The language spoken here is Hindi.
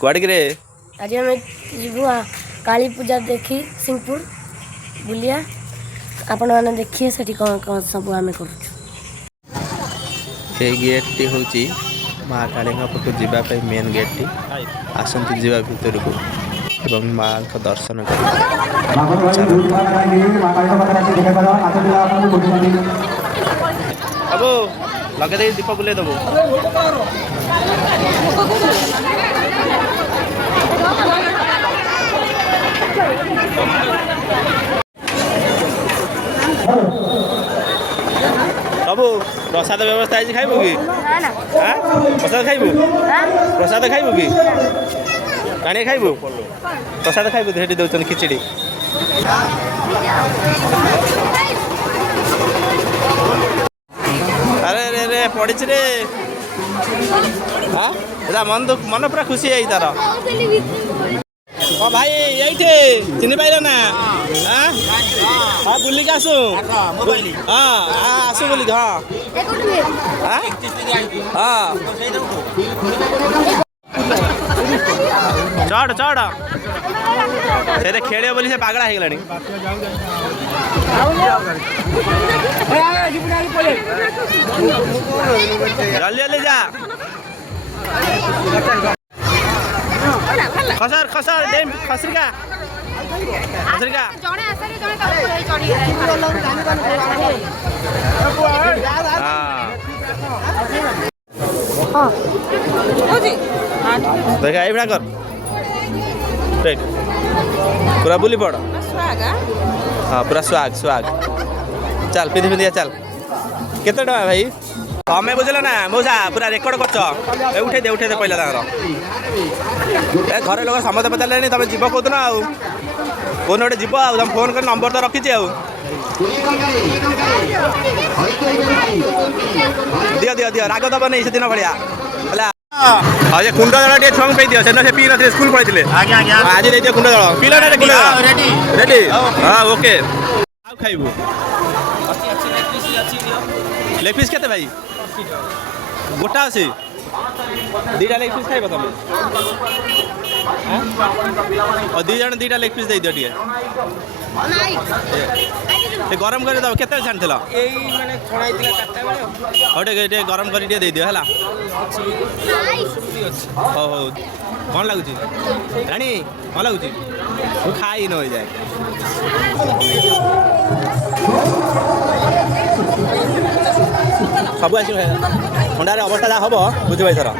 कुआड़ रे आज हम जीवु काली पूजा देखी सिंहपुर बुलिया आपण मैंने देखिए सेठी कौन कौन सब आम कर गेट टी हूँ माँ काली पटू जावाई मेन गेट टी आसती जा भर को एवं माँ का दर्शन कर लगे दे दीप बुले देव बाबू प्रसाद व्यवस्था है खाइबू कि प्रसाद खाइबू प्रसाद खाइबू कि पानी खाइबू प्रसाद खाइबू हेटी दौन खिचड़ी अरे रे रे पड़ी रे हाँ मन मन पूरा खुशी है तार ओ भाई ये चिन्ह पाइल ना हाँ हाँ बुलिक आसु हाँ आसु बुलिक हाँ हाँ चढ़ चढ़ से खेल बोली से पागला हो गला जल्दी जल्दी जा खसर खसर डेम खसरिका खसरिका देखा ये कर राइट पूरा बुली पड़ हाँ पूरा स्वाग स्वाग चल पिंधि पिंधिया चल केते टका भाई तमें बुझल ना मौसा पूरा रेकर्ड कर उठे दे पहला घर लोग समस्त पचारे तुम जीव कौन ना कौन गोटे जीव तुम फोन कर नंबर तो रखी दियो दियो दियो राग दब नहीं से दिन भाया हाँ ये कुंड जल टे छुआ पे दियो से पी ना स्कूल पढ़े आज दे दियो कुंड जल पीला ना रेडी हाँ ओके खाइबू लेग पीस केते भाई गोटा अच्छी दीटा लेग पीस खाइब तुम और दी जन दीटा लेग पीस दे दियो टे गरम कर दब केते छाणिथिल टे गरम कर दे दियो है हो हो कौन लगुच राणी कौन लगुच खाई न हो जाए सब आस थंडार अवस्था जहाँ हम बुझे थर है।